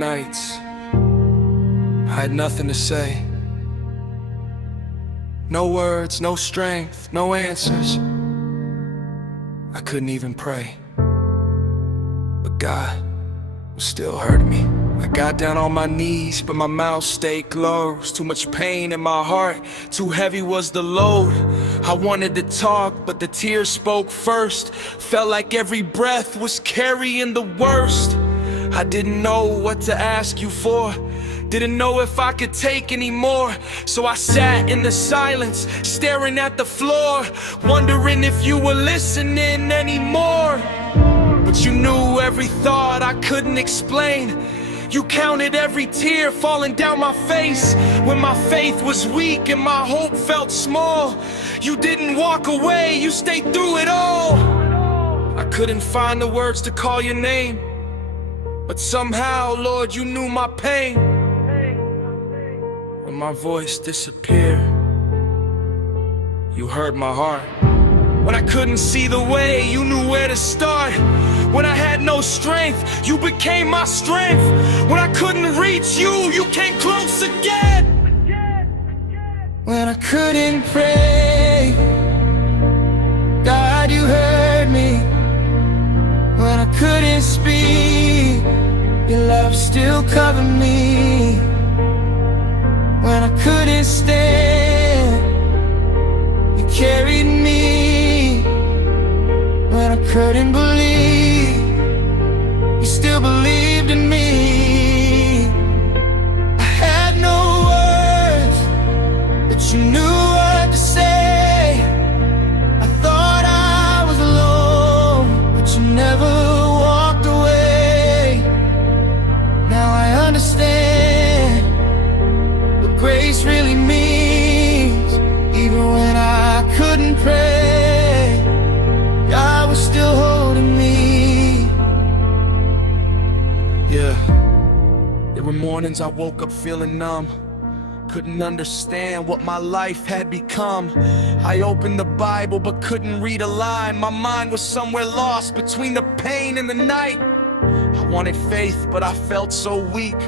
nights I had nothing to say. No words, no strength, no answers. I couldn't even pray. But God still heard me. I got down on my knees, but my mouth stayed closed. Too much pain in my heart, too heavy was the load. I wanted to talk, but the tears spoke first. Felt like every breath was carrying the worst. I didn't know what to ask you for, didn't know if I could take any more. So I sat in the silence, staring at the floor, wondering if you were listening anymore. But you knew every thought I couldn't explain. You counted every tear falling down my face when my faith was weak and my hope felt small. You didn't walk away, you stayed through it all. I couldn't find the words to call your name, but somehow, Lord, you knew my pain. When my voice disappeared, you heard my heart. When I couldn't see the way, you knew where to start. When I had no strength, you became my strength. When I couldn't reach you, you came close again. When I couldn't pray, God, you heard me. When I couldn't speak, your love still covered me. When I couldn't stand, you carried me. When I couldn't believe, you still believed in me. I had no words, but you knew what to say. I thought I was alone, but you never walked away. Now I understand what grace really means. Even when I couldn't pray, God was still holding me. Yeah, there were mornings I woke up feeling numb, couldn't understand what my life had become. I opened the Bible but couldn't read a line. My mind was somewhere lost between the pain and the night. I wanted faith but I felt so weak.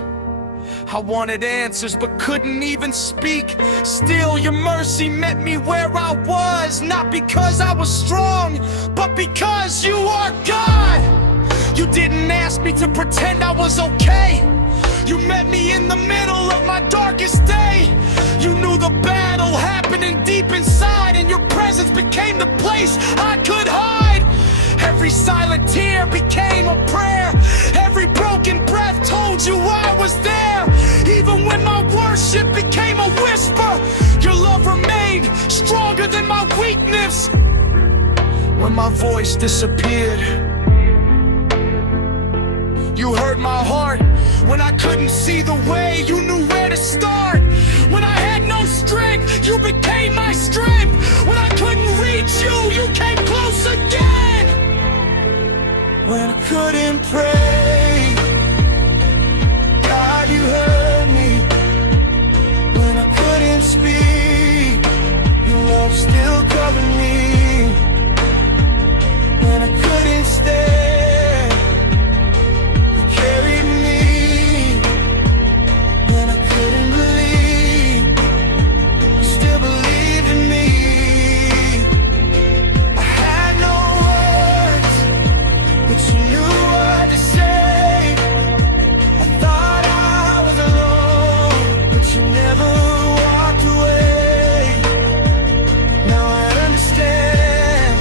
I wanted answers but couldn't even speak. Still your mercy met me where I was, not because I was strong, but because you are God. You didn't ask me to pretend I was okay. You met me in the middle of my darkest day. You knew the battle happening deep inside, and your presence became the place I could hide. Every silent tear became a prayer. Every broken breath told you I was there. Even when my worship became a whisper, your love remained stronger than my weakness. When my voice disappeared, you heard my heart. When I couldn't see the way, you knew where to start. When I had no strength, you became my strength. When I couldn't reach you, you came close again. When I couldn't pray, God, you heard me. When I couldn't speak, your love still covered me. When I couldn't stand, you carried me. When I couldn't believe, you still believed in me. I had no words, but you knew what to say. I thought I was alone, but you never walked away. Now I understand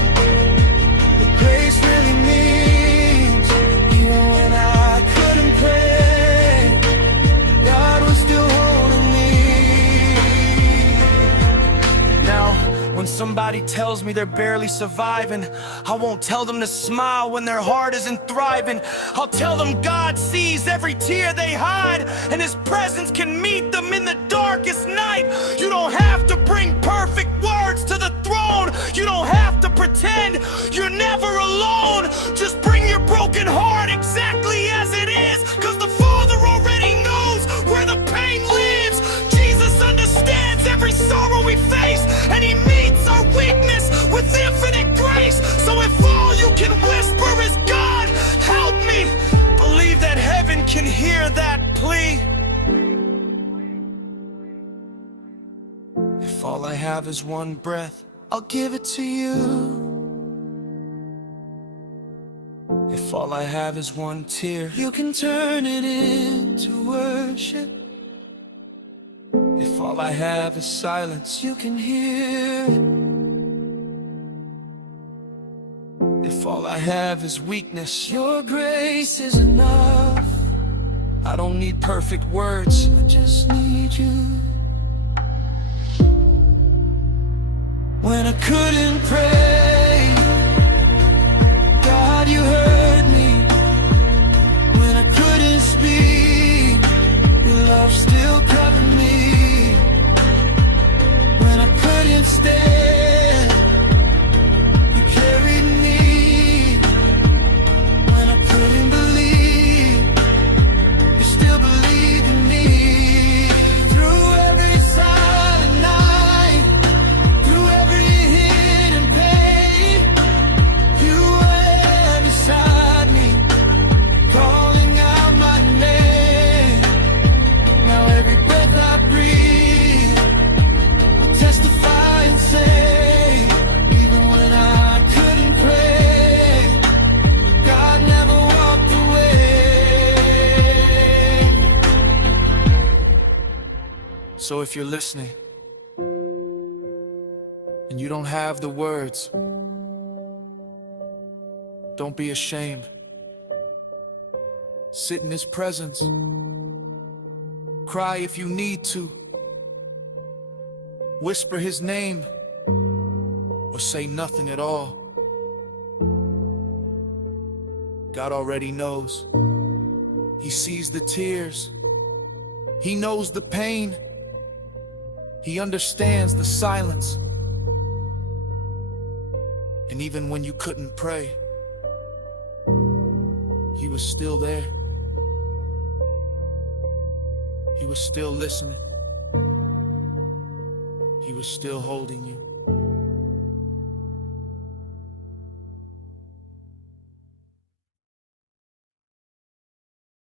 what grace really means. Even when I couldn't pray, God was still holding me. Now, when somebody tells me they're barely surviving, I won't tell them to smile when their heart isn't thriving. I'll tell them God sees every tear they hide, and His presence can meet them in the darkest night. You don't have to bring perfect words to the throne. You don't have to pretend you're never alone. Just bring your broken heart exactly as it is, 'cause the Father already knows where the pain lives. Jesus understands every sorrow we face, and He meets our weakness with infinite grace. So if all you can whisper is God, help me, believe that heaven can hear that plea. If all I have is one breath, I'll give it to you. If all I have is one tear, you can turn it into worship. If all I have is silence, you can hear it. If all I have is weakness, your grace is enough. I don't need perfect words, I just need you. When I couldn't pray, God, you heard me. When I couldn't speak, your love still covered me. When I couldn't stand, you carried me. When I couldn't believe, you still believed in me. Through every silent night, through every hidden pain, you were beside me, calling out my name. Now every breath I breathe will testify and say, even when I couldn't pray, God never walked away. So if you're listening and you don't have the words, don't be ashamed. Sit in His presence. Cry if you need to. Whisper His name or say nothing at all. God already knows. He sees the tears. He knows the pain. He understands the silence. And even when you couldn't pray, He was still there. He was still listening. He was still holding you.